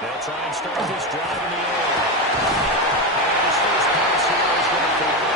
They'll try and start this drive in the air. And his first pass here is going to fall.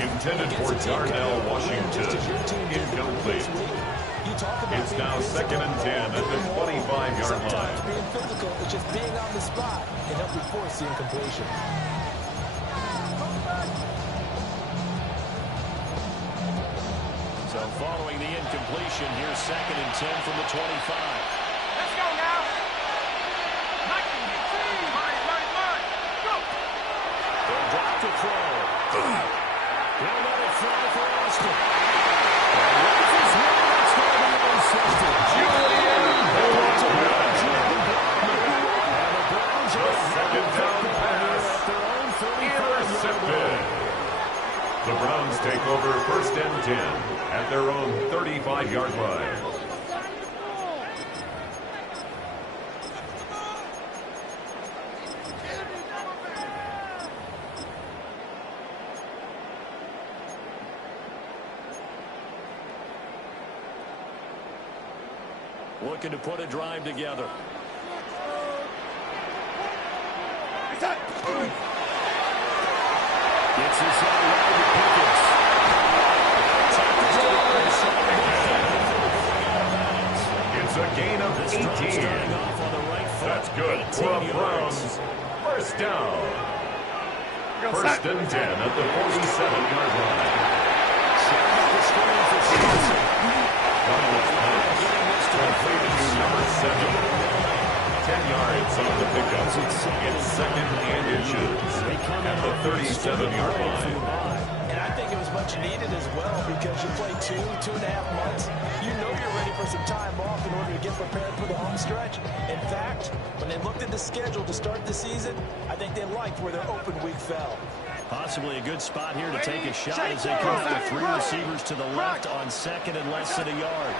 Intended for Darnell, Washington. Incomplete. It's now 2nd and 10 at the 25-yard Sometimes line. being physical is just being on the spot can help you force the incompletion. So following the incompletion, here's 2nd and 10 from the 25. Let's go now. Go. They'll drop to throw. They'll let it fly for Austin. Rifles one. That's going to be intercepted. Julian And the Browns are second down pass. at their own 35-yard Intercepted. The Browns take over 1st and 10 at their own 35-yard line. Looking to put a drive together. Gets this out wide to Pickens. It's a gain of 18. Starting off on the right foot. That's good for the Browns. 1st down. 1st and 10 at the 47-yard line. Setting up the screen for Stevenson. Donald's pass completed to number 7. 10 yards on the pickup. It's 2nd and inches at the 37-yard line. And I think it was much needed as well because you play 2.5 months. You know you're ready for some time off in order to get prepared for the home stretch. In fact, when they looked at the schedule to start the season, I think they liked where their open week fell. Possibly a good spot here to take a shot as they come out with 3 receivers to the left on 2nd and less than a yard.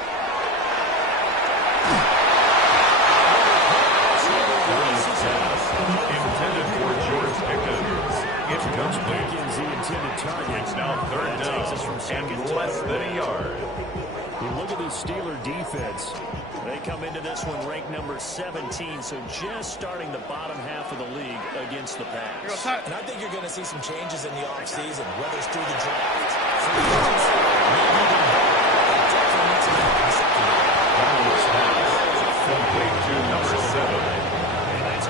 Intended for George Pickens. It's complete. Pickens, the intended target. It's now 3rd down and less than a yard. You look at this Steeler defense. They come into this one ranked number 17, so just starting the bottom half of the league against the pass. And I think you're going to see some changes in the offseason, whether it's through the draft, free agency, maybe even they definitely need to make the Donald's pass complete to number 7.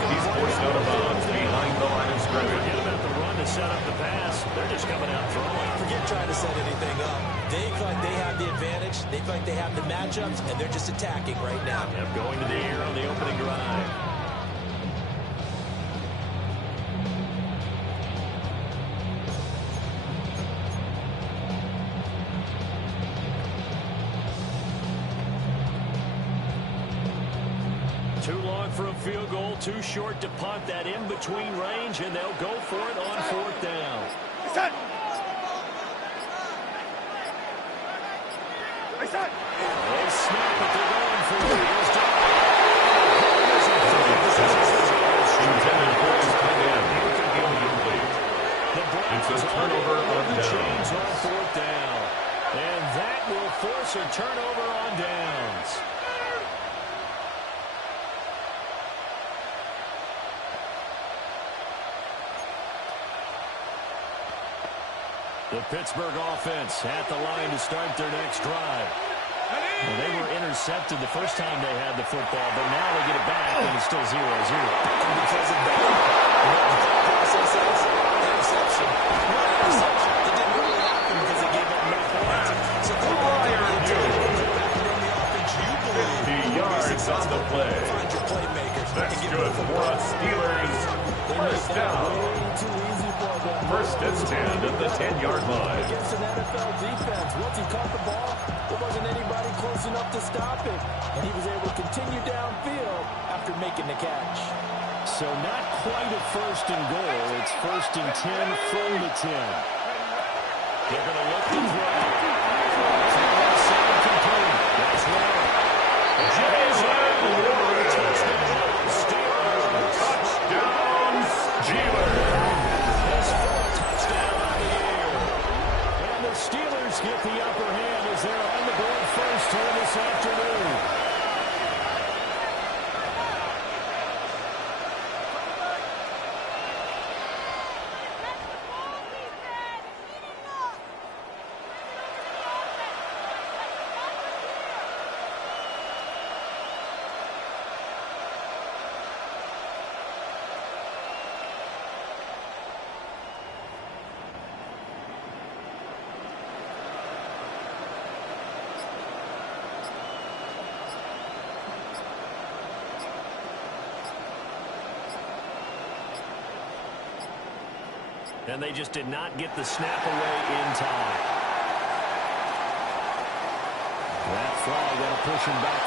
He's forced out of bounds behind the line of scrimmage. Forget about the run to set up the pass. They're just coming out throwing. Forget trying to set anything up. They feel like they have the advantage. They feel like they have the matchups, and they're just attacking right now. Yep, going to the air on the opening drive. Too long for a field goal, too short to punt that in-between range, and they'll go for it on 4th down. They snap it, they're going for it. Intended for his tight end. Incomplete. The It's a Browns turnover on on the down. chains on 4th down. And that will force a turnover on downs. The Pittsburgh offense at the line to start their next drive. Well, they were intercepted the first time they had the football, but now they get it back, and it's still 0-0. And because of that, what the thought process is, interception, not interception. It didn't really happen because they gave up no points. So go back there and do it. Go back and run the offense you believe. The yards on the play. Find your playmakers. That's good for us Steelers. First down. First and 10 at the 10-yard line. Against an NFL defense, once he caught the ball, there wasn't anybody close enough to stop it. And he was able to continue downfield after making the catch. So not quite a first and goal. It's first and 10 from the 10. They're going to look to throw. That's right. Touchdown, Steelers. And the Steelers get the upper hand as they're on the board first here this afternoon. And they just did not get the snap away in time. That flag going to push him back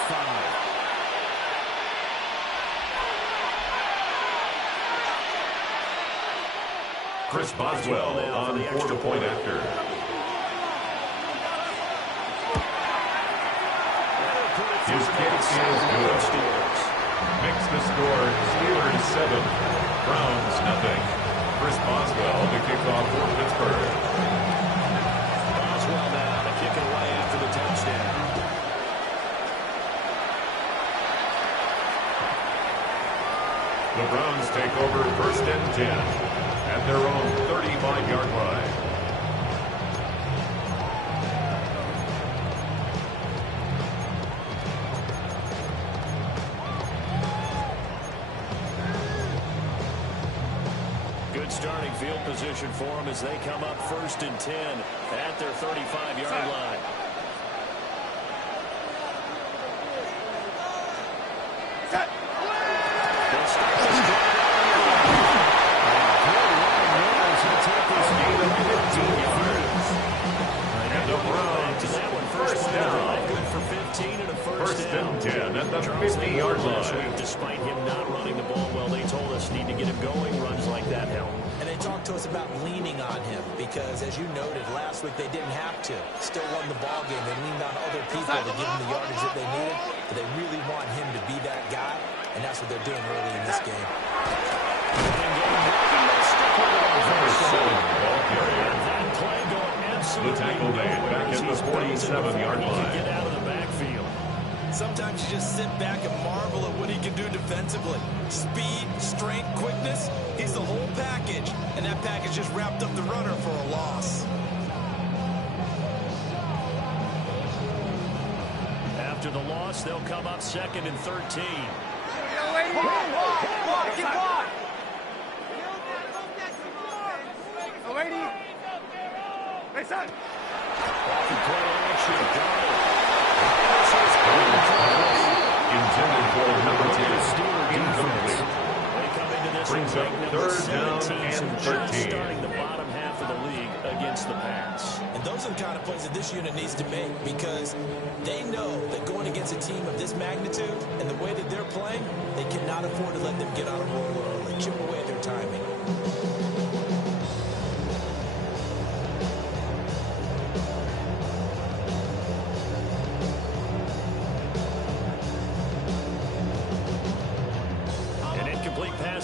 5. Chris Boswell on for the point after. His kick is good. Makes the score Steelers 7, Browns nothing. Chris Boswell to kick off for Pittsburgh. Boswell now to kick it away after the touchdown. The Browns take over first and 10 at their own 35-yard line. Starting field position for them as they come up first and 10 at their 35-yard line. And the Browns first down. Good for 15 and a First and 10 at the 50-yard line. Despite him not running the ball well, they told us need to get him going. Runs like that help. And they talked to us about leaning on him because, as you noted, last week they didn't have to. Still won the ball game. They leaned on other people to give them the yardage that they needed. But they really want him to be that guy, and that's what they're doing early in this game. The tackle made back at the 47-yard line. Get out of the backfield. Sometimes you just sit back and marvel at what he can do defensively. Speed, strength, quickness. He's the whole package. And that package just wrapped up the runner for a loss. After the loss, they'll come up second and 13. Intended for number 10, incomplete. Brings up third down and 13. Starting the bottom half of the league against the pass. And those are the kind of plays that this unit needs to make because they know that going against a team of this magnitude and the way that they're playing, they cannot afford to let them get on a roll early, chip away at their timing.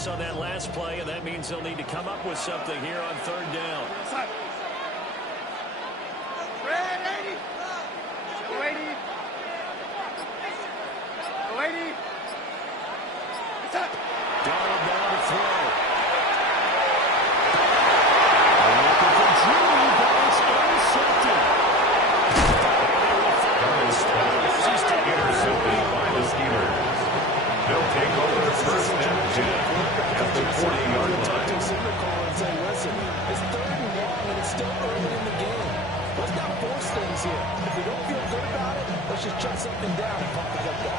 On that last play, and that means they'll need to come up with something here on third down. Let's just shut something down and pump the football.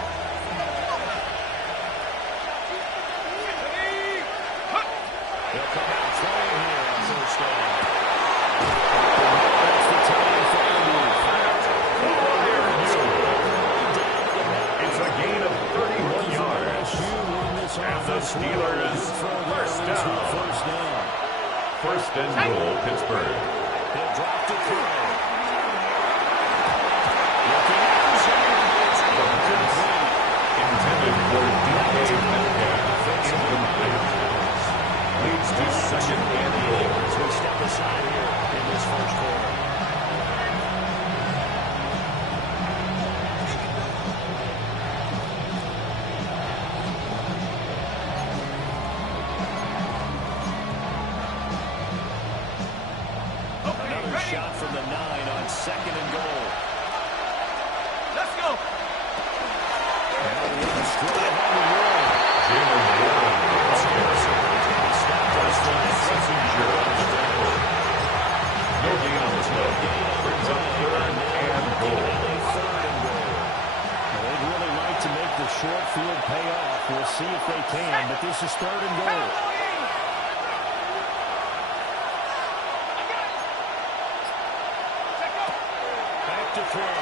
They'll come out trying here on first down. That's the time for Andrews. It's a gain of 31 yards. And the Steelers first down. First and goal, Pittsburgh. He'll drop the throw. Intended for DK Metcalf. Incomplete. Leads to second and goal. As we step aside here in this first quarter. Another shot from the 9 on second and goal. Let's go. Straight ahead the wall. Jalen Warren. No gain on this play. Brings up third and goal. They'd really like to make the short field pay off. We'll see if they can, but this is third and goal. Back to throw.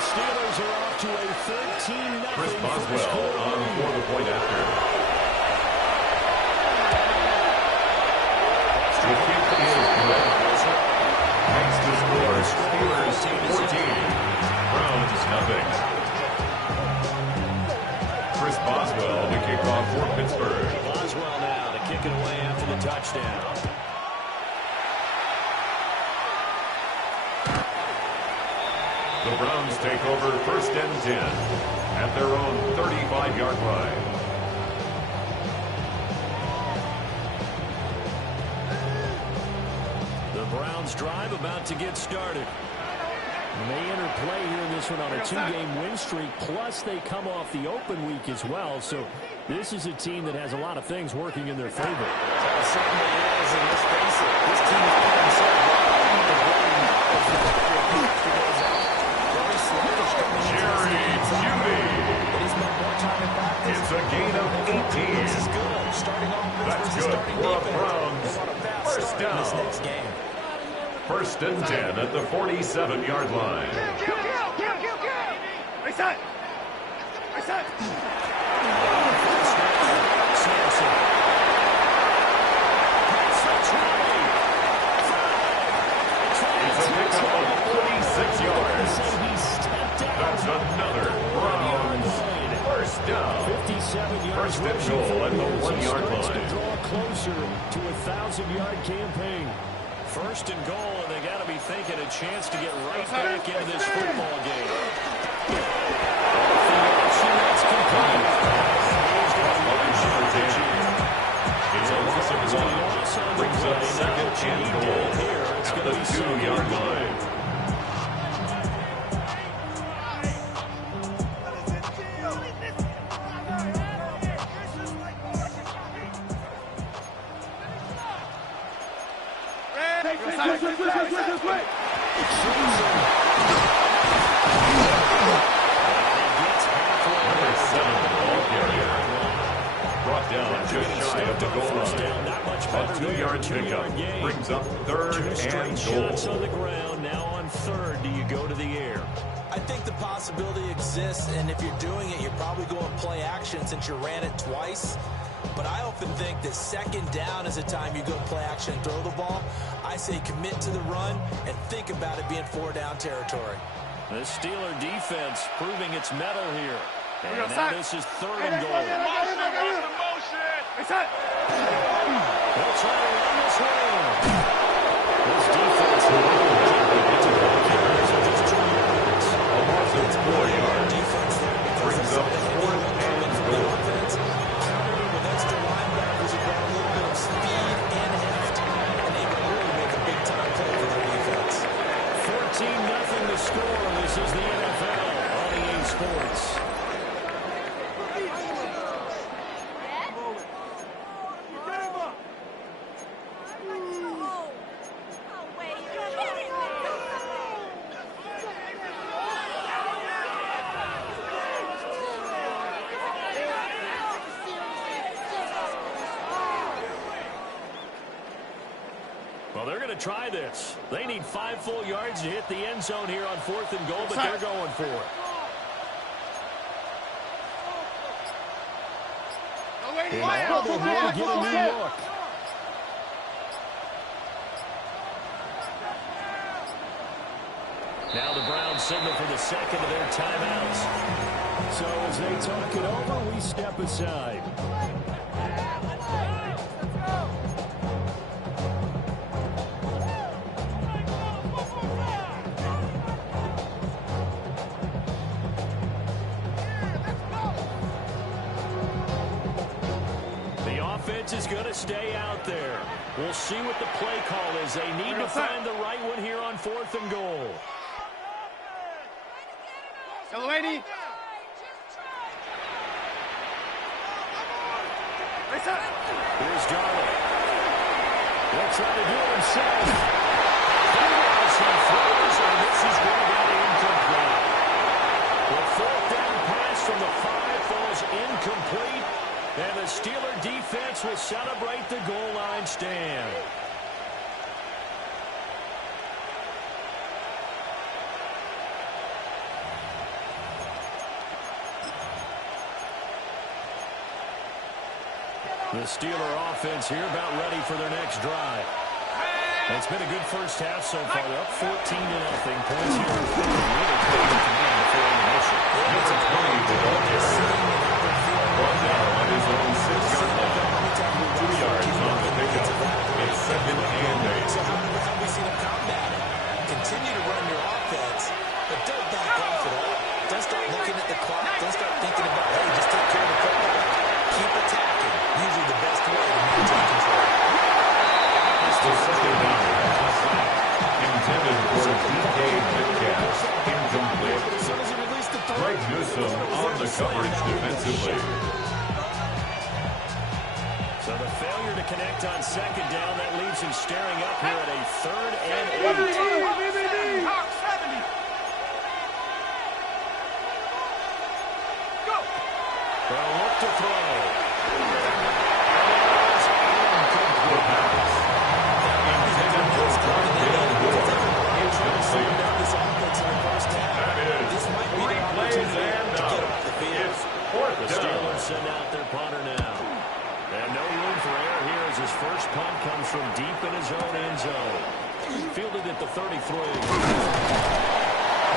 Steelers are off to a 13-0. Chris Boswell on for the point after. The kick is good. Makes the score Steelers 14. Browns nothing. Chris Boswell to kick off for Pittsburgh. Boswell now to kick it away after the touchdown. The Browns take over first and 10 at their own 35-yard line. The Browns drive about to get started. And they enter play here in this one on a 2-game win streak, plus they come off the open week as well. So this is a team that has a lot of things working in their favor. It certainly is, and let's face it, this team is playing so well. It's a gain of 18. This is good. Starting offense. That's good for the Browns. First down. This next game. First and 10 at the 47-yard line. Reset. Reset. Samson. It's a pickup of 46 yards. That's another Browns first down. 57 yards. First and goal at the 1-yard line. To draw closer to a 1,000-yard campaign. First and goal, and they got to be thinking a chance to get right back into this football game. That's complete. It's a loss of 1. Brings up second and goal at the 2-yard line. Brought down just shy of the goal line. A 2-yard pickup brings up third and goal. On the ground, now on third, do you go to the air? I think the possibility exists, and if you're doing it, you're probably going play action since you ran it twice. But I often think that second down is a time you go play action and throw the ball. I say commit to the run and think about it being 4-down territory. The Steeler defense proving its mettle here. And now this is third and goal. Reset. They'll try to run this one. This defense a loss of 4 yards. Brings up fourth and goal. With extra linebackers, you've got a little bit of speed and heft, and they can really make a big-time play for their defense. 14-0 to score. This is the NFL on EA Sports. Well, they're going to try this. They need 5 full yards to hit the end zone here on 4th and goal, but they're going for it. And now they're going to get a new look. Now the Browns signal for the second of their timeouts. So as they talk it over, we step aside. Is going to stay out there. We'll see what the play call is. They need to find the right one here on 4th and goal. Delaney. Here's Darling. He'll try to do it himself. He throws, and this is going to be incomplete. The 4th down pass from the 5 falls incomplete. And the Steeler defense will celebrate the goal line stand. The Steeler offense here about ready for their next drive. And it's been a good first half so far. They're up 14-0. Points here. Really taking command before intermission. It's a 20 to go here. Brought down on his own 6-yard line. 2 yards on the pickup. It's 2nd and 8. So how have we seen them combat it? Continue to run your offense, but don't back off at all. Don't start looking at the clock. Don't start thinking about, hey, just take care of the football. Keep attacking. Usually the best way to maintain control. The 2nd down. Intended for DK Metcalf. Incomplete. Greg Newsome on the coverage defensively. So the failure to connect on 2nd down, that leaves him staring up here at a 3rd and 8. They'll look to throw. Incomplete pass. Intended for Bill Moore. Incomplete. That is 3 plays and out. It's 4th The down. Steelers send out their punter now. And no room for error here as his first punt comes from deep in his own end zone. Fielded at the 33. And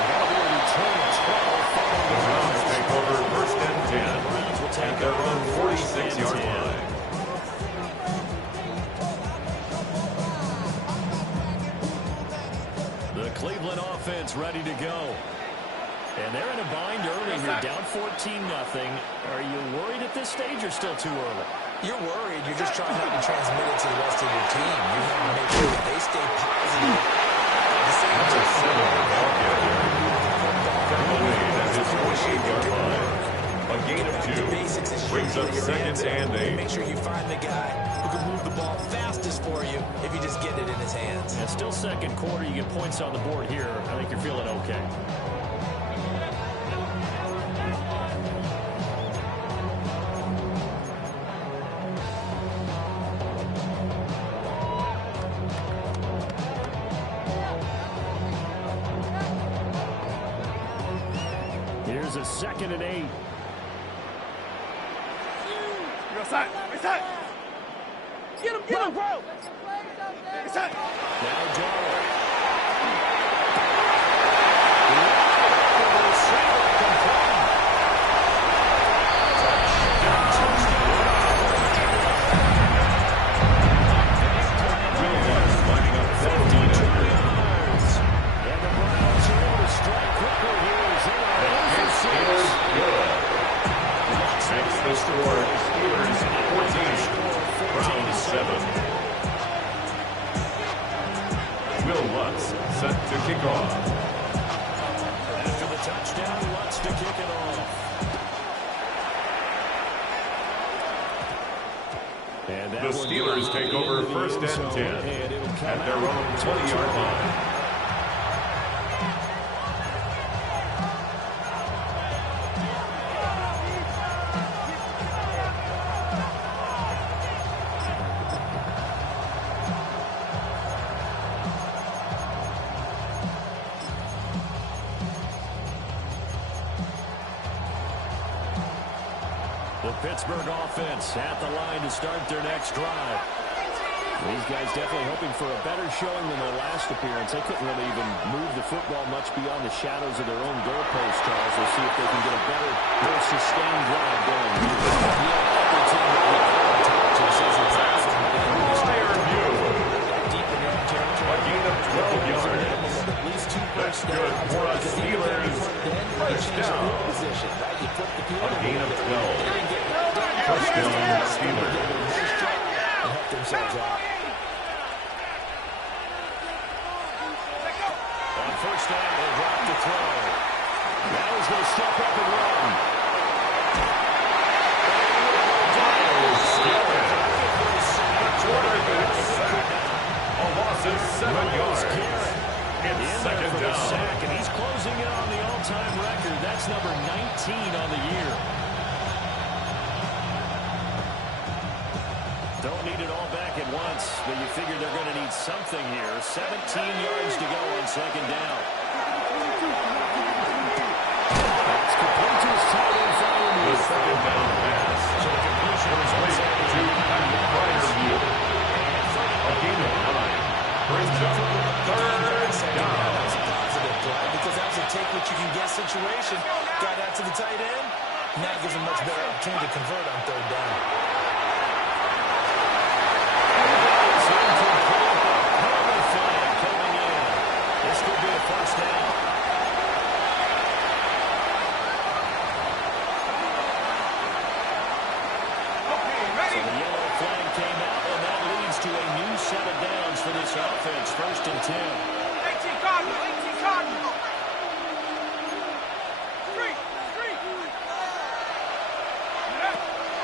that'll be a return of 12 following The the Browns runs. take over 1st and 10 at their own 46-yard line. The Cleveland offense ready to go. And they're in a bind early here, down 14-0. Are you worried at this stage or still too early? You're worried. You're just trying not to transmit it to the rest of your team. You want to make sure that they stay positive. At the same Number time, 7 ball carrier. Away at his 48-yard line. A gain of 2. basics is Brings up usually your 2nd answer. and 8. Make sure you find the guy who can move the ball fastest for you if you just get it in his hands. And still 2nd quarter, you get points on the board here. I think you're feeling okay. Here's a 2nd and 8. Get him, bro! Now Darwin. Lining up 15 yards. And the Browns are able to strike quickly here as they are in for Steelers 6. good. Makes the score Steelers 14. Browns 7. Will Lutz set to kick off. After the touchdown, Lutz to kick it off. And The Steelers take over 1st and 10 at their own 20-yard line. Pittsburgh offense at the line to start their next drive. These guys definitely hoping for a better showing than their last appearance. They couldn't really even move the football much beyond the shadows of their own goalpost, Charles. We'll see if they can get a better, more sustained drive going. A gain of 12 yards. That's good for a Steelers first down. A gain of 12. Touchdown Steelers. Themselves out. On first down, they'll drop the throw. Now he's going to step up and run. Quarterback sack. A loss of 7 yards. It's second down. Sack, and he's closing in on the all-time record. That's number 19 on the year. Don't need it all back at once, but you figure they're going to need something here. 17 yards to go on second down. That's complete to his tight end following The second down pass. So the completion is weighted to Patrick View. A gain of 9. Brings up third down. That's a positive play because that was a take what you can get situation. Got out to the tight end. Now gives him much better opportunity to convert on third down. This could be a first down. So the yellow flag came out, and that leads to a new set of downs for this offense. First and 10. 18 Cardinals.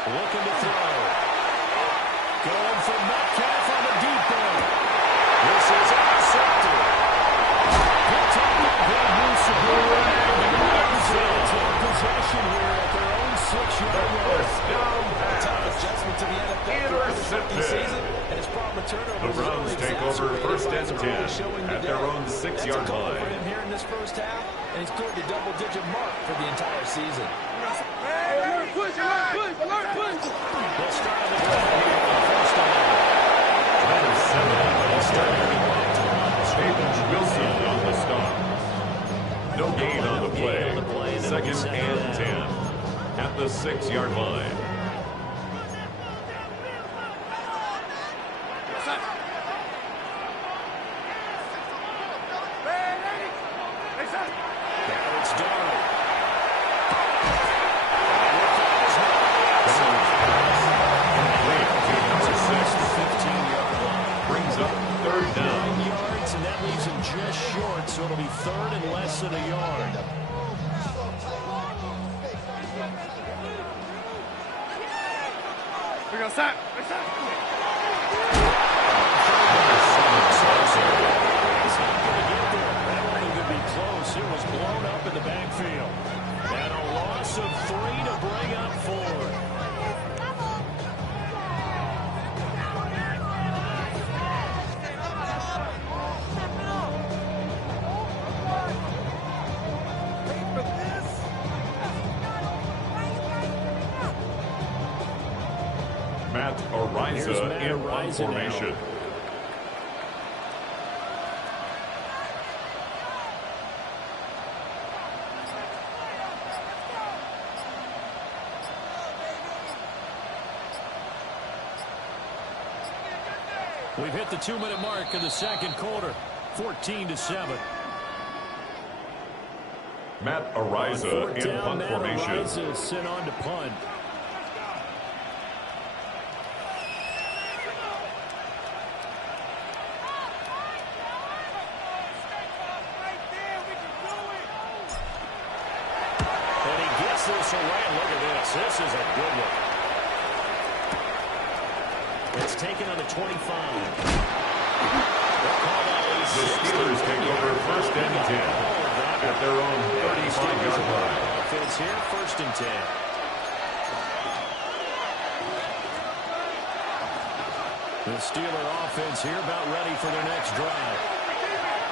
Looking to throw. Going for Metcalf on the deep end. This is intercepted. Picked up by Greg Newsom. Possession here at their own 6-yard line. Top adjustment to the NFL season, and his problem turnover. The Browns take over first and 10 at their own 6-yard line. For him here in this first half, and he's cleared the double-digit mark for the entire season. Push. They'll start on the ground here on first down. That is 7 on the start. Wilson on the stop. No gain on the play. Second and 10 at the 6-yard line. Now it's Darnold. Brings up third down. 9 yards, and that leaves him just short, so it'll be third and less than a yard. We're going to sack. That one could be close. It was blown up in the backfield. And a loss of 3 to bring up 4. Matt Ariza in punt formation. We've hit the 2-minute mark of the second quarter. 14-7. Matt Ariza in punt formation. Ariza sent on to punt. And he gets this away. Look at this. This is a good one. It's taken on the 25. The Steelers take over first and 10 at their own 35-yard line. Offense here, first and 10. The Steeler offense here about ready for their next drive.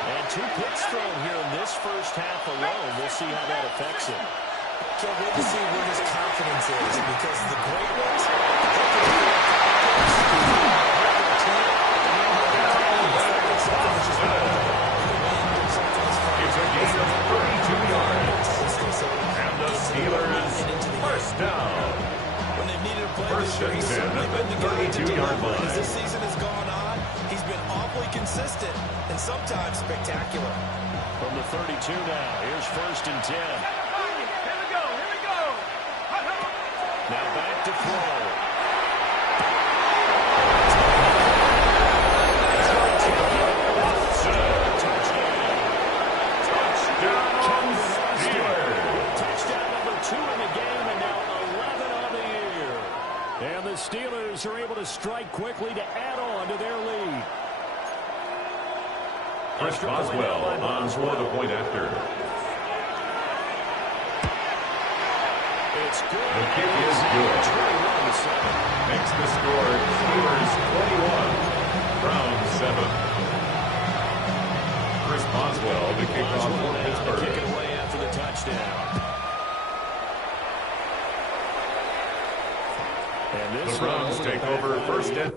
And 2 picks thrown here in this first half alone. We'll see how that affects it. Can't wait to see where his confidence is because the great ones, It's a gain of 32 yards. And the Steelers first down. when they've needed to play First this year, he's and 10 certainly at been the the guy to 32-yard deliver. line. As this season has gone on, he's been awfully consistent and sometimes spectacular. From the 32 now, here's first and 10. Here we go, here we go. Now back to throw. Touchdown number 2 in the game, and now 11 on the year. And the Steelers are able to strike quickly to add on to their lead. Chris Boswell on for the point after. It's good. The kick is good. Makes the score Steelers 21, Browns 7. Chris Boswell, the kickoff for Pittsburgh. Kick it away after the touchdown. And this The Browns take over first and...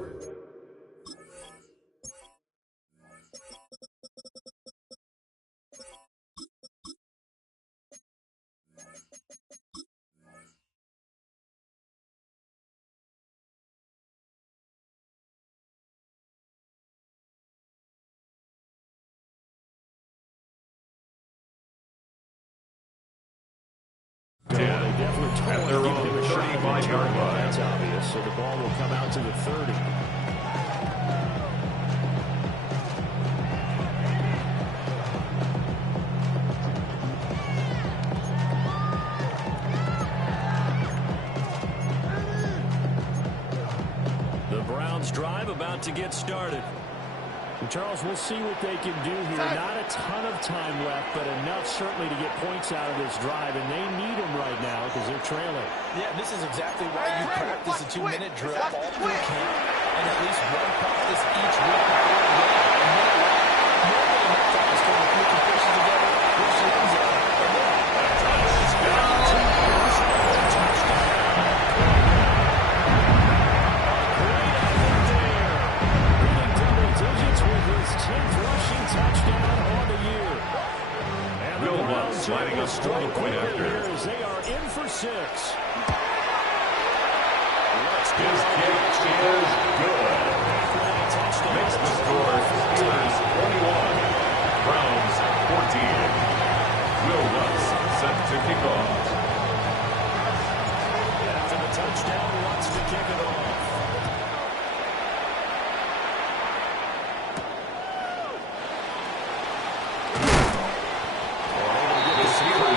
At their own 35-yard line. That's obvious, so the ball will come out to the 30. The Browns drive about to get started. Charles, we'll see what they can do here. Not a ton of time left, but enough certainly to get points out of this drive, and they need them right now because they're trailing. Yeah, this is exactly why you practice a 2-minute drill all through camp and at least one practice each week before the game. And then more than enough time to string a few completions together, push the end zone, and then with his 10th rushing touchdown on the year. And the Browns lining up for the point after. As they are in for 6. His kick is good. Makes the score Steelers 21, Browns 14. Will Lutz set to kick off. After the touchdown, Lutz to kick it off.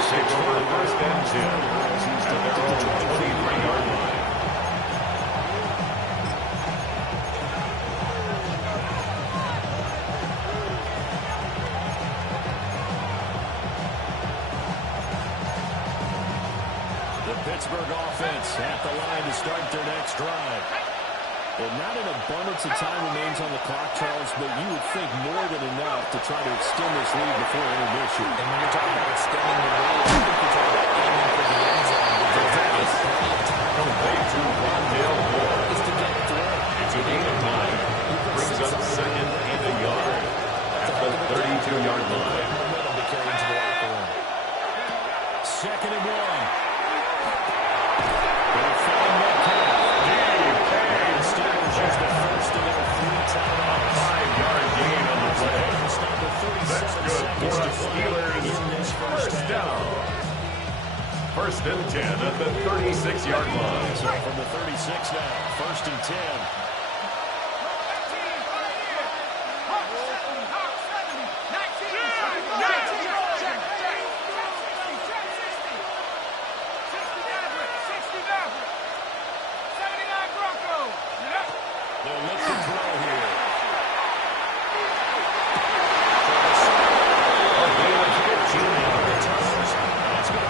Take over first and 10 at their own 23-yard line. The Pittsburgh offense at the line to start their next drive. And not an abundance of time remains on the clock, Charles, but you would think more than enough to try to extend this lead before intermission. And when you're talking about extending the lead, I think you're talking about aiming for the end zone. From play to Rondale Moore. It's to get through. It's a gain of 9. Brings up second and a yard at the 32-yard line. Momentum to carry into the locker room. Second and 1. Just the first of their 3 timeouts. 5-yard gain on the play. That's good for the Steelers. First down. First and 10 at the 36-yard line. So from the 36 now, first and 10. They'll look to throw here. A gain of 15 yards.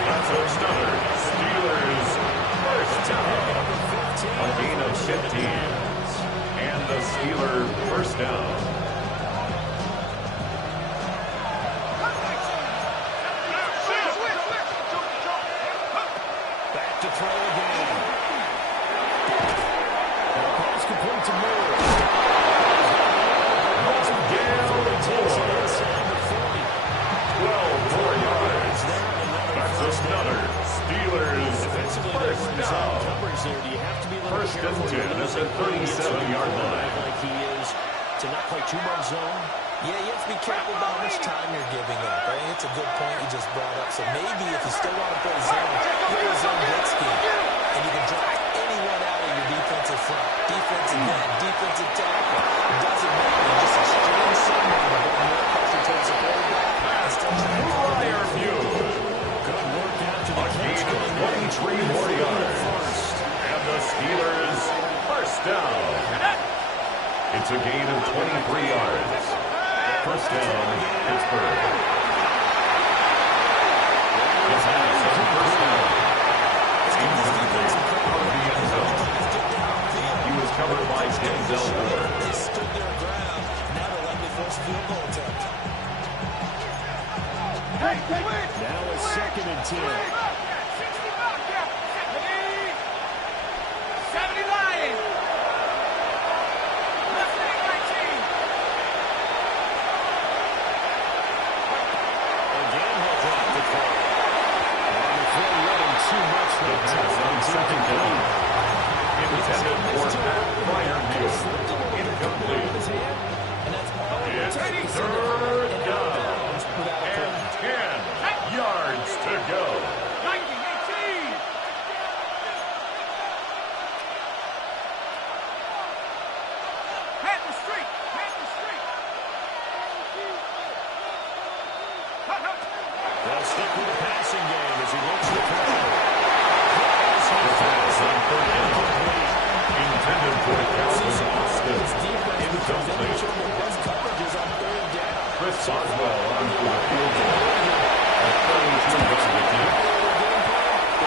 That's a stunner. Steelers first down. A gain of 15. And the Steeler first down. pass complete to Moore. Takes it inside the 40. 12 more yards. That's another Steelers first down. First and 10 at the 37-yard line. Like he is to not play too much zone. Yeah, you have to be careful about how much time you're giving up. I think it's a good point you just brought up. So maybe if you still want to play zone, play a zone blitz scheme. And you can draft anyone out of your defensive front. Defensive end, defensive tackle. It doesn't matter. You just exchange someone to bring more pressure towards the quarterback. Liar view. Good work after the catch. 23 more yards. And the Steelers first down. It's a gain of 23 yards. First down, Pittsburgh. The pass on first down. Incomplete from the end zone. He was covered by Denzel Ward. They stood their ground. Now they're likely forced a field goal attempt. Now a second and 10. 70 Lions. Left wing 19. Again, he'll drop the ball. And the throw running too much The there. pass on second down. Intended for Pat Bryant. Incomplete. It's third down. And 10 yards to go. 19-18. Panther Street. Panther Street. They'll stick with the passing game as he looks to throw. The pass on third down. Intended for Calvin Austin. Incomplete. Chris Boswell on for the field goal. At 32-yard attempt.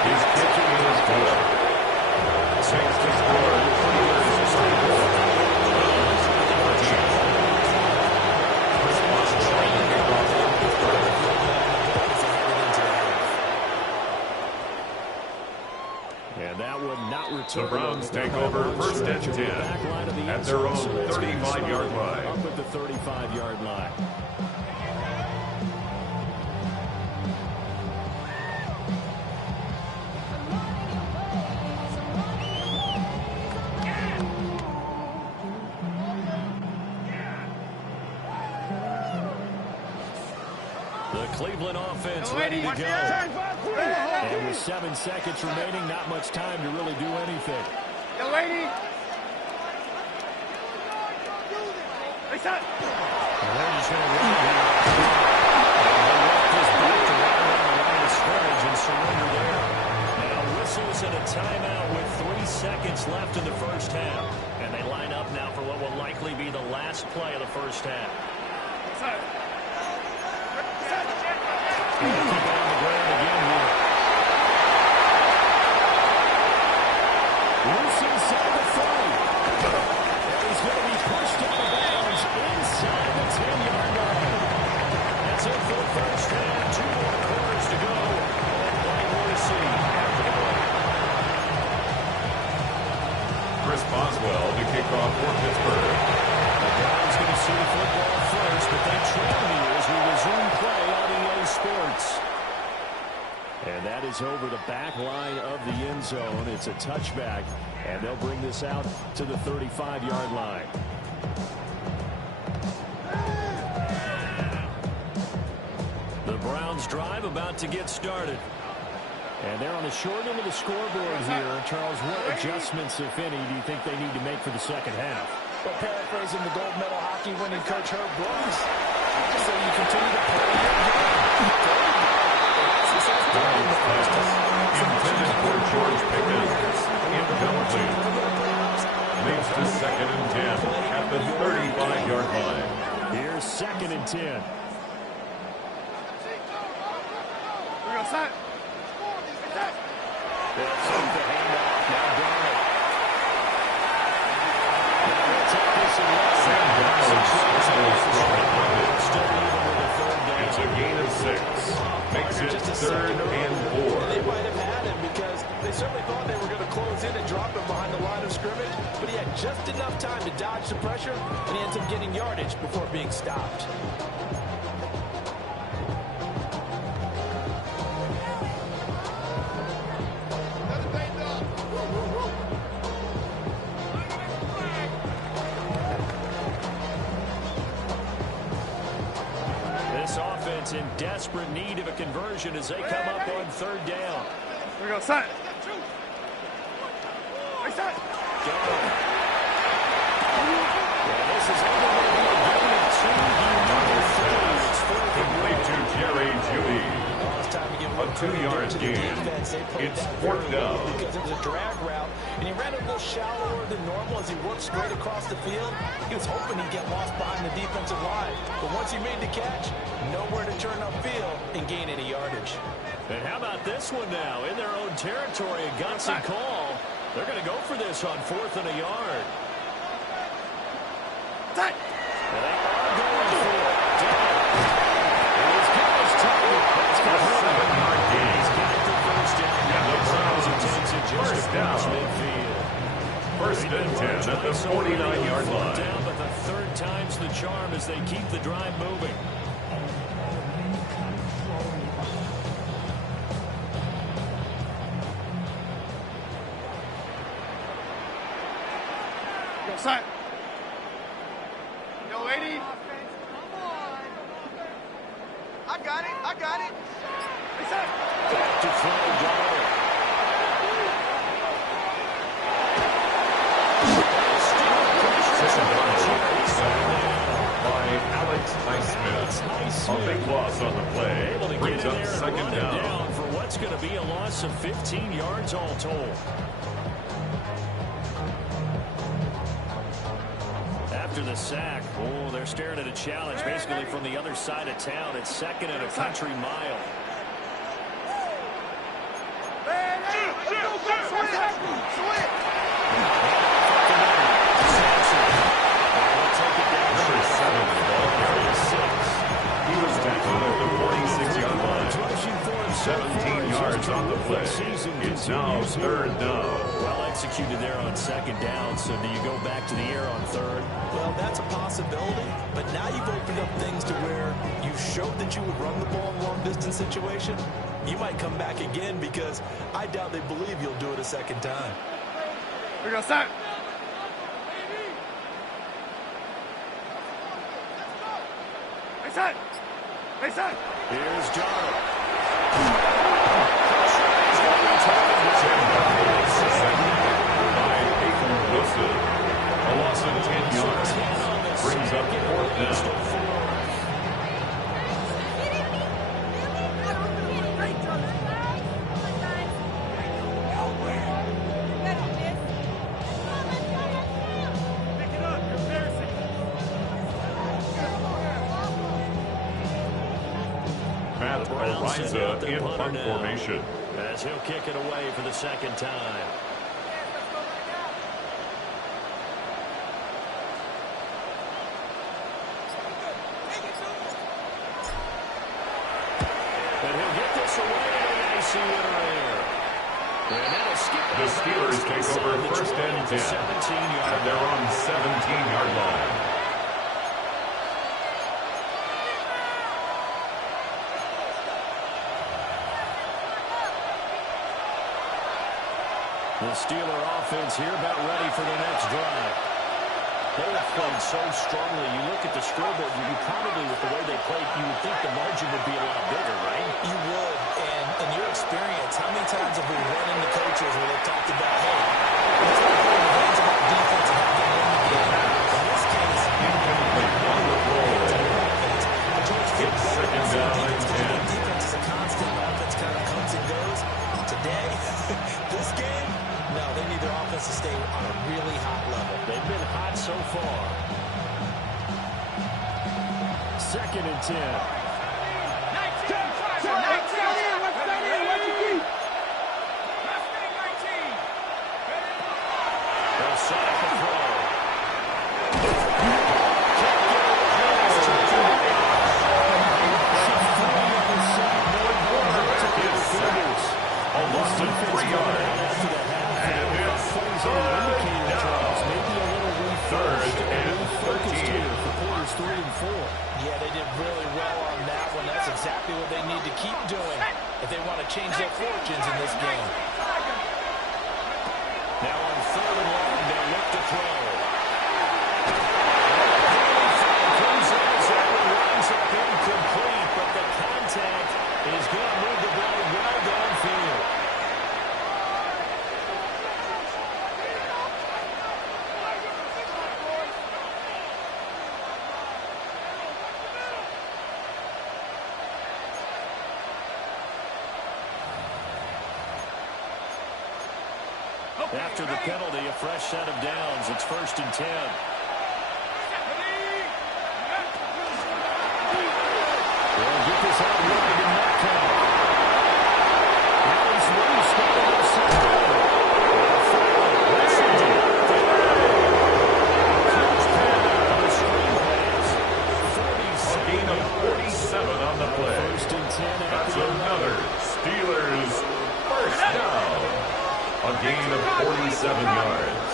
His kicking is good. Takes the score. Steelers 34. Chris Boswell on the kickoff for Pittsburgh. And that would not return. The Browns take over first and 10 at their own 35-yard line. Up at the 35-yard line. The Cleveland offense ready to go. And with 7 seconds remaining, not much time to really do anything. Yo, lady. Listen. And they're just going to run it here. And they left this back to right around the line of scrimmage and surrender there. Now whistles and a timeout with 3 seconds left in the first half. And they line up now for what will likely be the last play of the first half. Keep it on the ground again here. Loose inside the 30. And he's going to be pushed out of bounds inside the 10-yard line. That's it for the first half. 2 more quarters to go. And plenty more to see after the break. Chris Boswell to kick off for Pittsburgh. The Browns going to see the football first, but they trail here as we resume play on EA Sports. And that is over the back line of the end zone. It's a touchback, and they'll bring this out to the 35-yard line. The Browns drive about to get started. And they're on the short end of the scoreboard here. Charles, what adjustments, if any, do you think they need to make for the second half? Well, paraphrasing the gold medal hockey winning coach Herb Brooks, just so you continue to play your game. Intended for George Pickens. Incomplete. Leads to second and 10 at the 35-yard line. Here's second and 10. We're going to set. They'll take the handoff. Now Garrett. Now they'll take this and run. Sam Darnold Still even with a third down. It's a gain of 6. Makes it third and 4. They might have had him because they certainly thought they were going to close in and drop him behind the line of scrimmage, but he had just enough time to dodge the pressure, and he ends up getting yardage before being stopped. This offense in desperate need of a conversion as they come up on third down. Here we go, set. Hey, set. This is only going to be a gain of 2. Complete to Jerry Judy. A 2-yard gain. It's fourth down. Because it was a drag route, and he ran a little shallower than normal as he worked straight across the field. He was hoping he'd get lost behind the defensive line. But once he made the catch, nowhere to turn upfield and gain any yardage. And how about this one now? In their own territory, a gutsy call. They're going to go for this on 4th and a yard. Set. And they are going for it. It was Carroll's target. That's going to hurt him. 7-yard gain. He's got the first down. And the Browns takes it just first across down. midfield. First and 10 at the 49-yard line. Down, but the third time's the charm as they keep the drive moving. Go, set. Yo, lady. I got it. I got it. Hey, set. Back to throw, Donald. By Alex Highsmith. A big loss on the play. Able to Brings get in up there and second run it down. down for what's going to be a loss of 15 yards all told. After the sack, oh, they're staring at a challenge basically from the other side of town. It's 2nd and a country mile. Number 7, ball carrier 6. He was tackled at the 46-yard line. 17 yards on the play. It's now third down. Well executed there on 2nd down. So do you go back to the air on 3rd? Well, that's a possibility, but now you've opened up things to where you showed that you would run the ball in long-distance situation. You might come back again because I doubt they believe you'll do it a second time. Here we go, set. Hey, set. Hey, set. Here's Donald. By Nathan Wilson. A loss of 10 yards. Brings up fourth down. Matt Ariza in punt formation. As he'll kick it away for the 2nd time. And he'll get this away in the icy winter air. And that'll skip it. The Steelers take over first and 10. And they're on 17-yard line. The Steeler offense here about ready for the next drive. They have played so strongly. You look at the scoreboard, you probably, with the way they played, you would think the margin would be a lot bigger, right? You would, and in your experience, how many times have we run into coaches where they've talked about, hey, let's not put our hands on our defense and not get in the game. In this case, Incomplete on the roll. the George It's second down and 10. defense is a constant. Offense kind of comes and goes. Today, this game, no, they need their offense to stay on a really hot level. They've been hot so far. 2nd and 10. They'll set up the throw. Almost 3 yards. And it's third down. 4. Yeah, they did really well on that one. That's exactly what they need to keep doing if they want to change their fortunes in this game. Now on 3rd and long, they'll look to throw. Comes in as that one runs up incomplete, but the contact is going to move the ball well downfield. After the penalty, a fresh set of downs. It's 1st and 10. They'll get this out wide in that count. Now he's loose. A gain of 47 on the play. 1st and 10. That's another Steelers first down. A gain of 47 yards.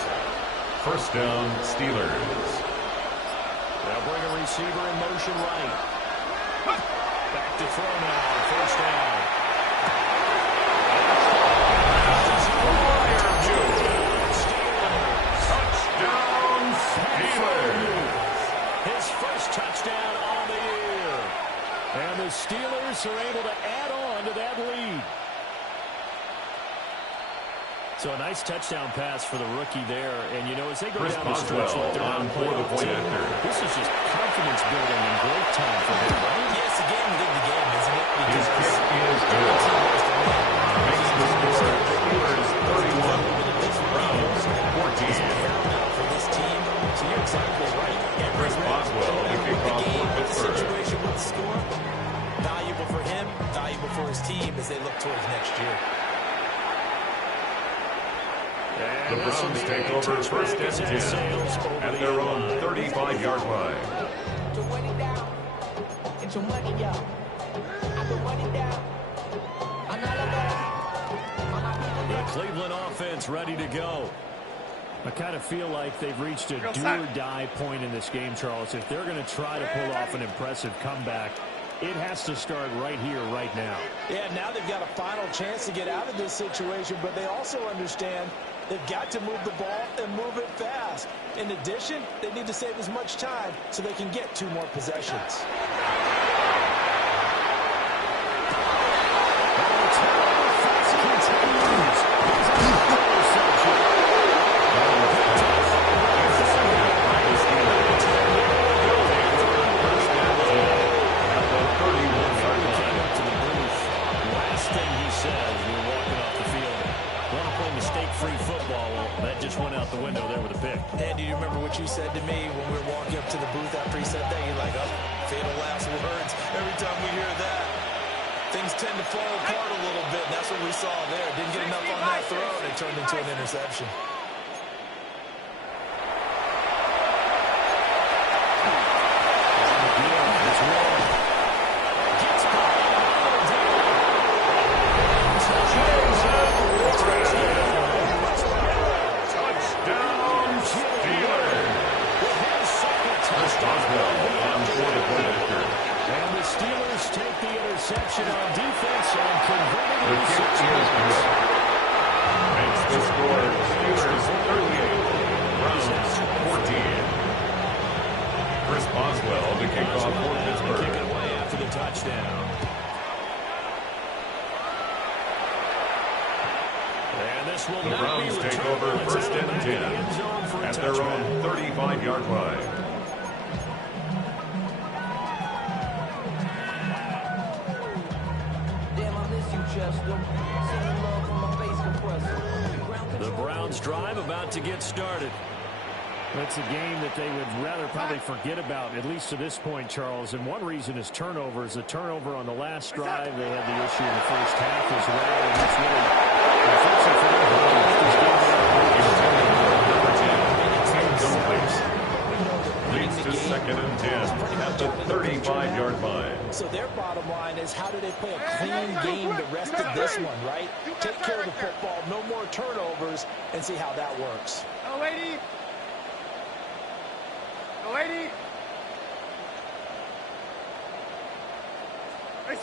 First down, Steelers. They'll bring a receiver in motion right. Back to throw now. 1st down. Touchdown, Steelers. His first touchdown on the year. And the Steelers are able to add on to that lead. So a nice touchdown pass for the rookie there. And, you know, as they go down the stretch, like they're on for the point after. This is just confidence building and great time for him, right? Yes, a game within the game, isn't it? His kick is good. Makes the score Steelers 31. Browns 14. For this team, so you're exactly right. Chris Boswell, the kickoff for Pittsburgh. Situation with the score, valuable for him, valuable for his team as they look towards next year. The Browns take over 1st and 10 at their own 35-yard line. To run it down. Get your money, y'all. I can run it down. I'm not The Cleveland offense ready to go. I kind of feel like they've reached a do-or-die point in this game, Charles. If they're going to try to pull off an impressive comeback, it has to start right here, right now. Yeah, now they've got a final chance to get out of this situation, but they also understand they've got to move the ball and move it fast. In addition, they need to save as much time so they can get 2 more possessions. Andy, do you remember what you said to me when we were walking up to the booth after he said that? You're like, oh, fatal last words. Every time we hear that, things tend to fall apart a little bit, and that's what we saw there. Didn't get enough on that throw, and it turned into an interception. Interception on defense and converting the kick is good. Makes the score Steelers 38, Browns 14. Chris Boswell, the kickoff for Pittsburgh. Kick it away after the touchdown. And this will the Browns take over 1st and 10 at their own 35-yard line. The Browns drive about to get started. It's a game that they would rather probably forget about, at least to this point, Charles. And one reason is turnovers. The turnover on the last drive, they had the issue in the first half as well. And that's really unfortunate for them. Leads to 2nd and 10 at the 35-yard line. So their bottom line is, how do they play a clean game the rest of this one, right? Take care of the football, no more turnovers, and see how that works. Go, lady. Go, lady. A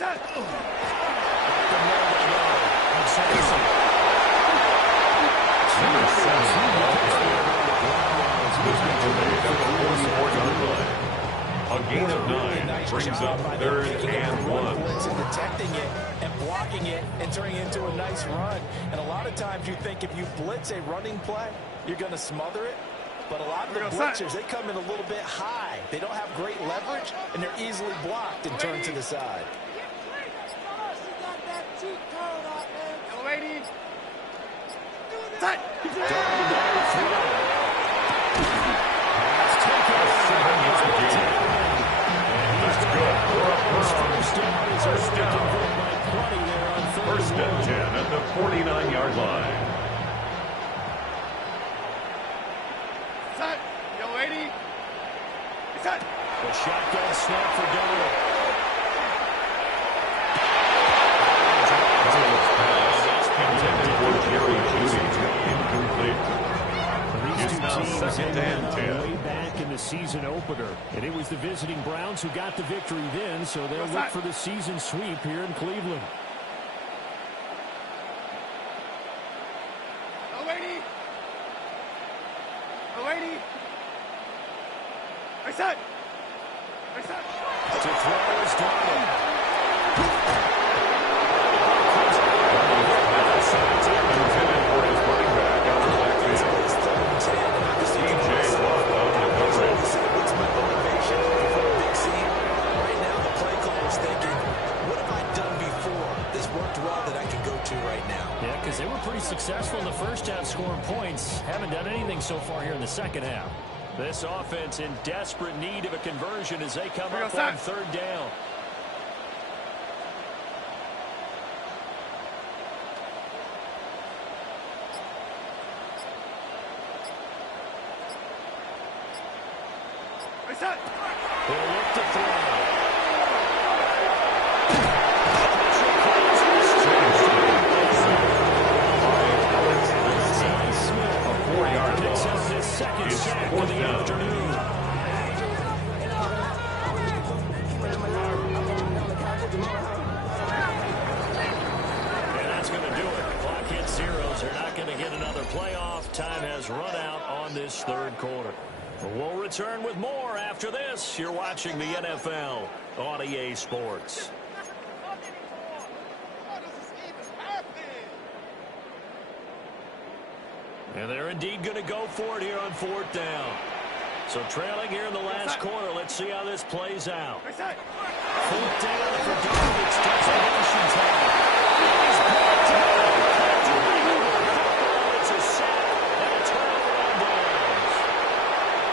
gain of 9 brings up 3rd and 1. Detecting it and blocking it and turning it into a nice run. And a lot of times you think if you blitz a running play, you're going to smother it. But a lot of the blitzers, they come in a little bit high. They don't have great leverage, and they're easily blocked and turned to the side. First and 10 at the 49-yard line. The shotgun snap for Donald. Intended for Jerry Judy. Incomplete. These It's now two teams 2nd and 10. way back in the season opener. And it was the visiting Browns who got the victory then, so they'll look for the season sweep here in Cleveland. To throw is Donald. Intended for his running back out of the backfield. What's my motivation for a big scene? Right now, the play caller's thinking, what have I done before? This worked well that I can go to right now. Yeah, because they were pretty successful in the first half scoring points. Haven't done anything so far here in the second half. This offense in desperate need of a conversion as they come up on 3rd down. They'll look to throw. A 4-yard Picks up loss. his second It's sack 4th of the down. afternoon. And that's going to do it. Clock hits zeros. They're not going to get another playoff. Time has run out on this 3rd quarter. We'll return with more after this. You're watching the NFL on EA Sports. And they're indeed going to go for it here on 4th down. So trailing here in the last quarter. Let's see how this plays out. 4th down for Donald. It's desperation time. He's brought down. It's a sack and a turnover on downs.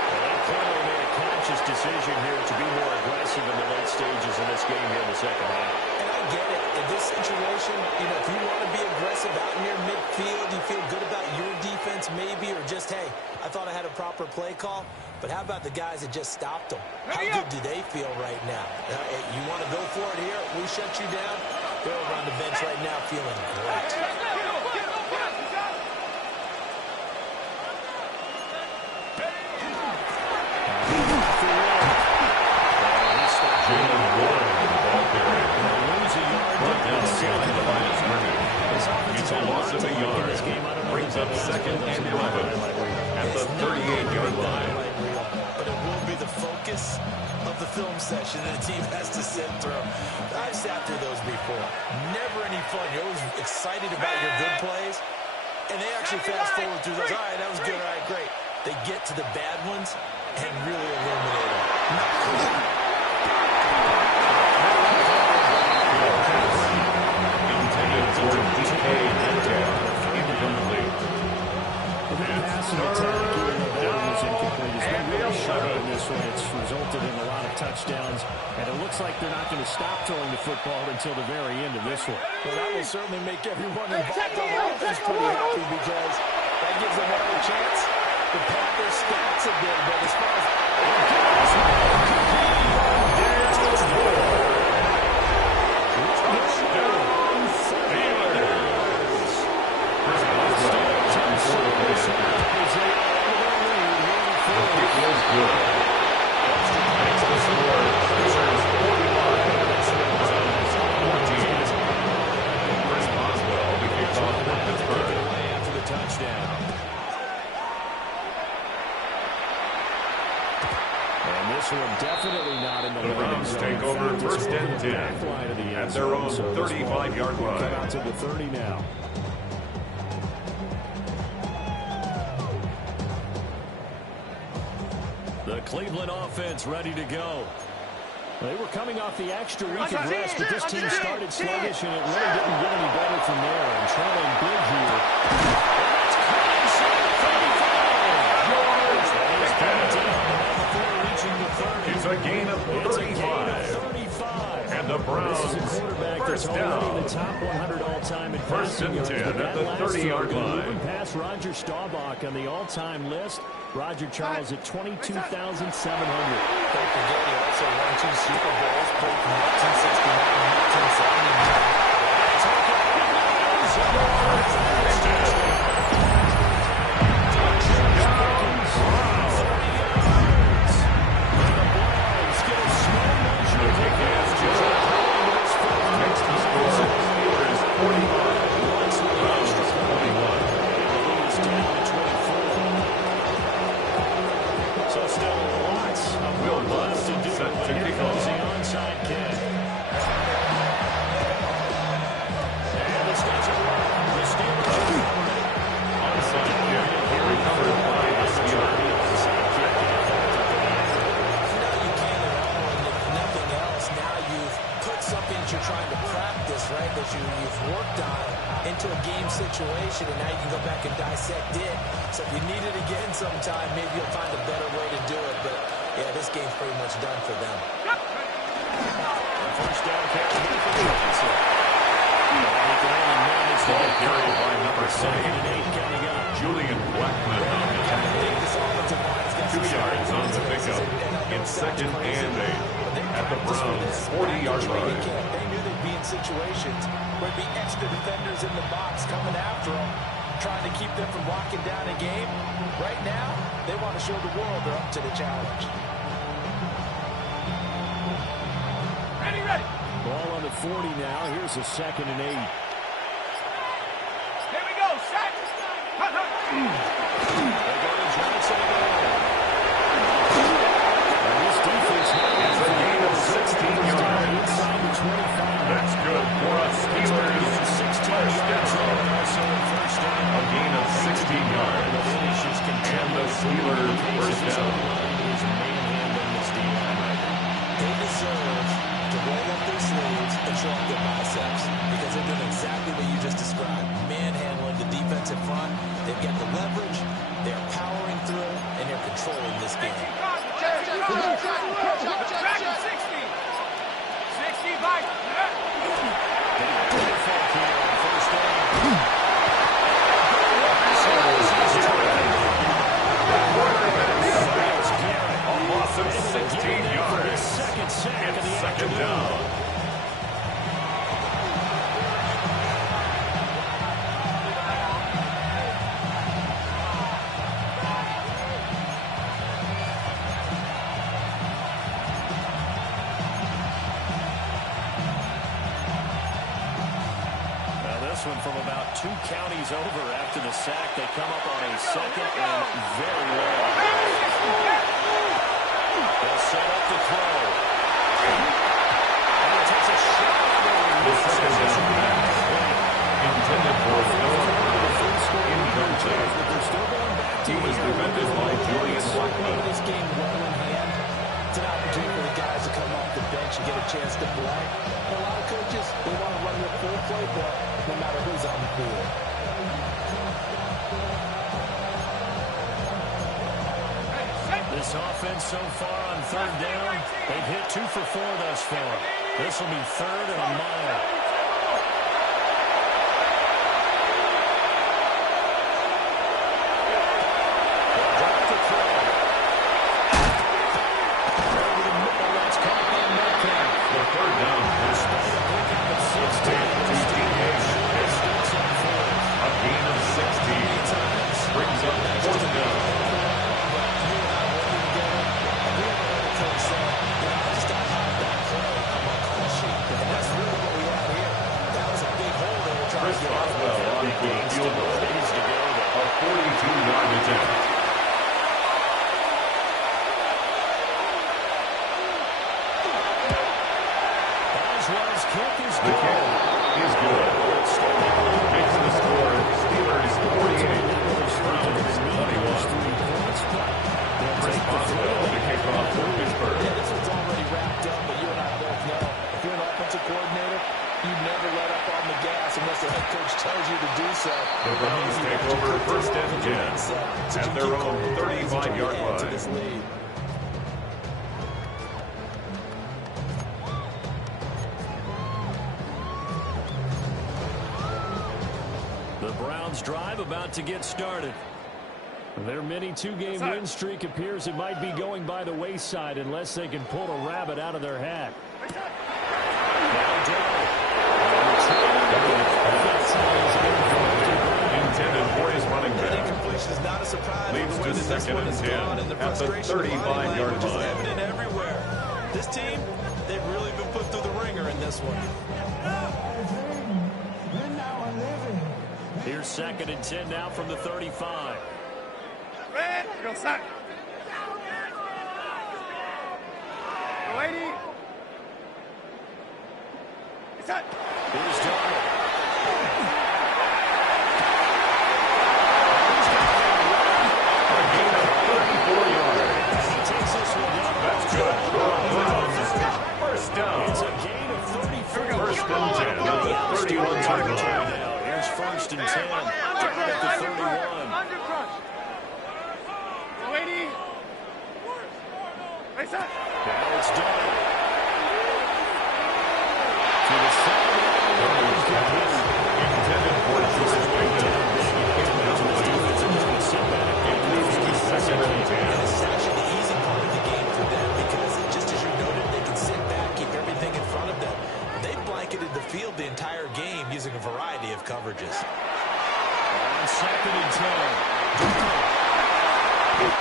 And they clearly made a conscious decision here to be more aggressive in the late stages of this game here in the second half. And I get it. In this situation, if you want to be aggressive out near midfield, you feel good about your defense maybe, or just, hey, I thought I had a proper play call. But how about the guys that just stopped them? How good do they feel right now? You want to go for it here? We shut you down. They're over on the bench right now feeling great. It's a loss of a yard. Brings up 2nd and 11 at the 38-yard line. But it will be the focus of the film session that a team has to sit through. I've sat through those before. Never any fun. You're always excited about your good plays, and they actually fast forward through those. All right, that was good. All right, great. They get to the bad ones and really illuminate them. Not cool. Intended for DK Metcalf. Incomplete. The passing attack, even though that one was incomplete, has been really sharp in this one. It's resulted in a lot of touchdowns, and it looks like they're not going to stop throwing the football until the very end of this one. Well, that will certainly make everyone involved on offense pretty happy, because that gives them another chance to pad their stats a bit. But as far as This one definitely not in the Browns take over first and 10 at their own 35-yard line. Come out to the 30 now. The Cleveland offense ready to go. They were coming off the extra week of rest, but this team started sluggish, and it really didn't get any better from there. And trailing big here. It's a gain of 35. And the Browns first down. The top 100 all-time in First and 10 at the 30-yard line. Past Roger Staubach on the all-time list. Roger Charles at 22,700. Don't forget, he also won 2 Super Bowls, played from 1969 to 1979. Situation, and now you can go back and dissect it. So if you need it again sometime, maybe you'll find a better way to do it. But yeah, this game's pretty much done for them. First down catch here for Johnson. Carried by number 7. Coming up. Julian Blackman on the tackle. 2 yards on the pickup. In second and 8 at the Browns' 40-yard line. They knew they'd be in situations where there'd be extra defenders in the box coming after them, trying to keep them from locking down a game. Right now, they want to show the world they're up to the challenge. Ready. Ball on the 40 now. Here's a second and 8. Here we go, set. They go to Johnson again. And this defense It's a gain of 16 yards. inside the 25. That's good for a Steelers first down. A gain of 16 yards. And the Steelers first down. They deserve to roll up their sleeves and show up their biceps because they're doing exactly what you just described. Manhandling the defensive front. They've got the leverage. They're powering through, and they're controlling this game. Check. 60. Back. A loss of 16 yards. Second down. From about 2 counties over after the sack. They come up on a second and very low. They'll set up to throw. And he takes a shot. The second down pass intended for Noah incomplete. He was defended by Julian Blackman. This game well in hand. It's an opportunity for the guys to come off the bench and get a chance to play. And a lot of coaches, they want to run their full playbook no matter who's on the field. This offense so far on third down, they've hit 2 for 4 thus far. This will be third and a mile. The kick is good. Makes the score Steelers 48, Browns 21. Chris Boswell to kick off for Pittsburgh. Yeah, this one's already wrapped up, but you and I both know if you're an offensive coordinator, you never let up on the gas unless the head coach tells you to do so. The Browns take over first and 10 at their own 35-yard line. The Browns drive about to get started. Their mini two-game win streak appears it might be going by the wayside unless they can pull a rabbit out of their hat. Intended for his running back. Incompletion is not a surprise. Leads to second and 10 at the 35-yard line. Evident everywhere. This team, they've really been put through the ringer in this one. Here's second and 10 now from the 35. Red, go sack. Go 80. It's up. Here's Darnold. A gain of 34 yards. He takes this one down. That's good. First down. It's a gain of 34. First and 10 at the 31-yard line. Here's first and 10. Down at the 31. Under crunch. Go 80. Face up. Now it's Darnold. To the sideline. Intended for George Pickens. It leads to second and 10. This is actually the easy part of the game for them because, just as you noted, they can sit back, keep everything in front of them. They've blanketed the field the entire game using a variety of coverages. On second and 10.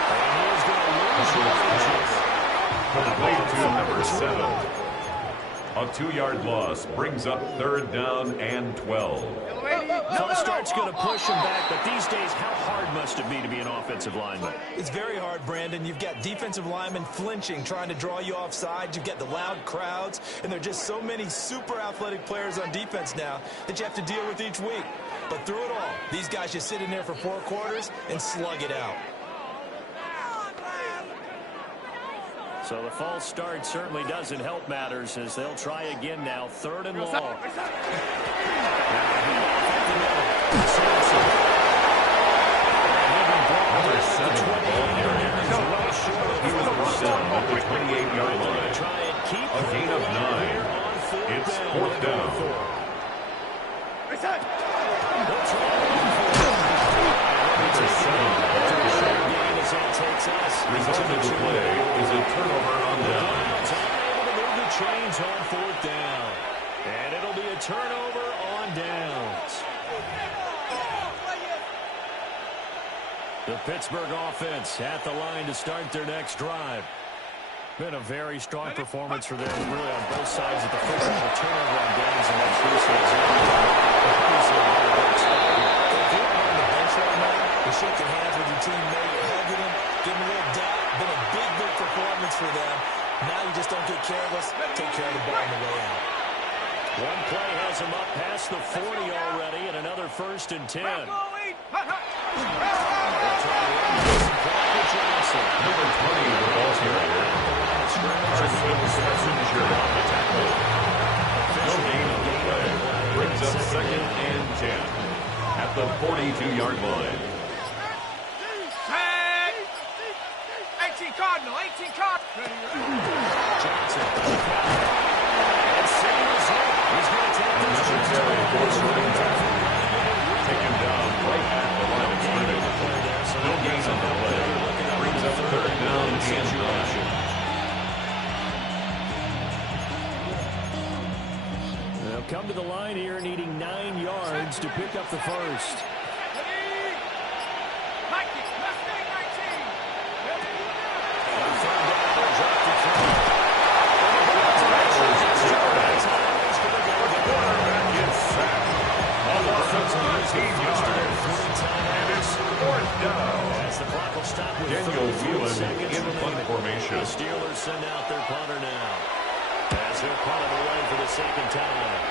And he's going to lose it. Complete to number 7. A 2-yard loss brings up third down and 12. False start's going to push him back, but these days, how hard must it be to be an offensive lineman? It's very hard, Brandon. You've got defensive linemen flinching, trying to draw you offside. You've got the loud crowds, and there are just so many super athletic players on defense now that you have to deal with each week. But through it all, these guys just sit in there for 4 quarters and slug it out. So the false start certainly doesn't help matters as they'll try again now. Third and long. Number 7, ball carrier. He was brought down at the 28-yard line. A gain of 9. It's fourth down. Number 7, result of the play is a turnover on downs. Able to move the chains on fourth down. And it'll be a turnover on downs. The Pittsburgh offense at the line to start their next drive. Been a very strong performance for them, really on both sides of the football. A turnover on downs and most recent example. If you're on the bench right now, you're shaking hands with your teammate, you're hugging him, giving him a little dap. Been a big performance for them. Now you just don't get careless. Take care of the ball on the way out. One play has him up past the 40 already, and another first and 10. Number 20, the ball carrier. Messenger on the tackle. No gain on the play. Brings up second and 10 at the 42-yard line. 18 Cardinal, 18 Cardinal. Johnson. And same result. He's going to take this. Necessary for the running back. Taken down right at the line of scrimmage. No gain on the play. Brings up third down and 9. They'll come to the line here needing 9 yards to pick up the first. Daniel Whelan in punt formation. The Steelers send out their punter now as they'll punt it away for the second time.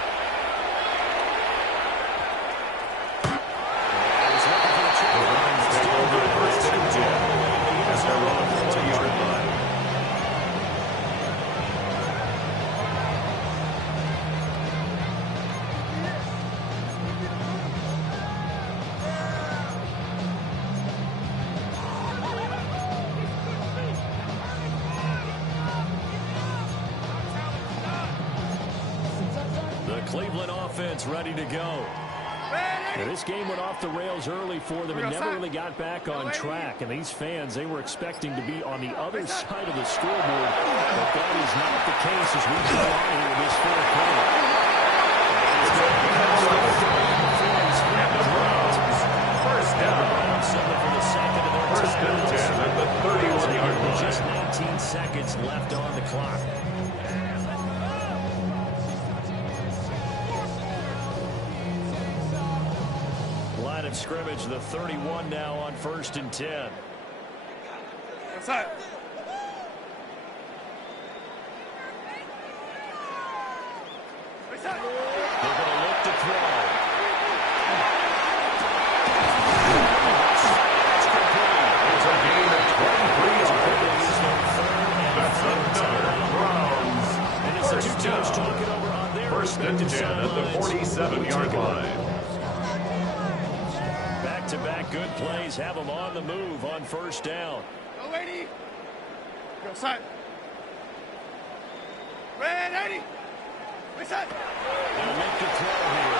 Cleveland offense ready to go. Now, this game went off the rails early for them and never really got back on track. And these fans, they were expecting to be on the other side of the scoreboard. But that is not the case as we go on here in this fourth quarter. And the Browns, first down. For the second of their First and 10 at the 31-yard line. Just 19 seconds left on the clock. Line of scrimmage, the 31 now on 1st and 10. Outside. They're going to look to throw. It's a gain of 23 yards. That's another Browns. And it's the two teams talking over on their First and 10 at the 47-yard line. Back-to-back good plays have them on the move on 1st down. Go, Eddie. Go, side. Red, Eddie. Wait, side. They'll make the throw here.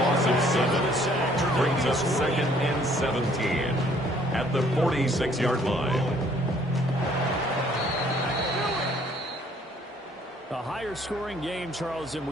Loss of 7 brings us 2nd and 17 at the 46-yard line. A higher scoring game, Charles, than we